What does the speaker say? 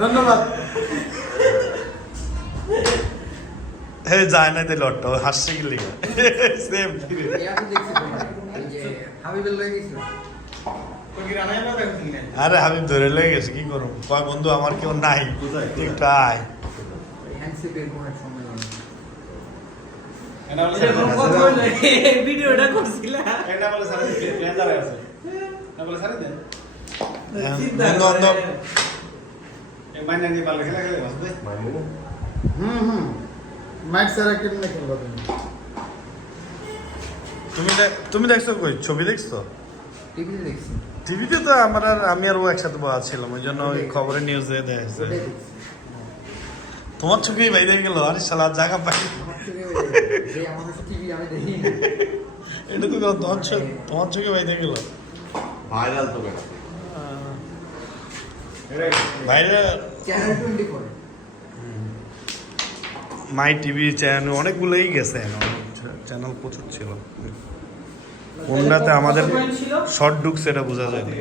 ধন্যবাদ। হে যায় না তে লট্ট হাসছে কি লিগা সেম আরে হাবিব ধরে লেগে গেছে কি করব কয় বন্ধু আমার কেউ নাই একটু আয় ভিডিওটা করছিলা মাইক ছাড়া কেমনে খেলবো তুমি? তুমি দেখছো কই ছবি দেখছো টিভিতে তো আমি আর ও একসাথে বসা ছিলাম ওই জন্য ওই খবরের নিউজে দেখছে তোমার চোখেই বাইরে গেল আরে শালা জায়গা পাই এটা তো তোমার চোখে বাইরে গেল ভাইরাল তো বাইরে মাই টিভি চ্যানেল অনেকগুলোই গেছে চ্যানেল প্রচুর ছিল কোনটাতে আমাদের শর্ট ঢুকছে এটা বোঝা যায় না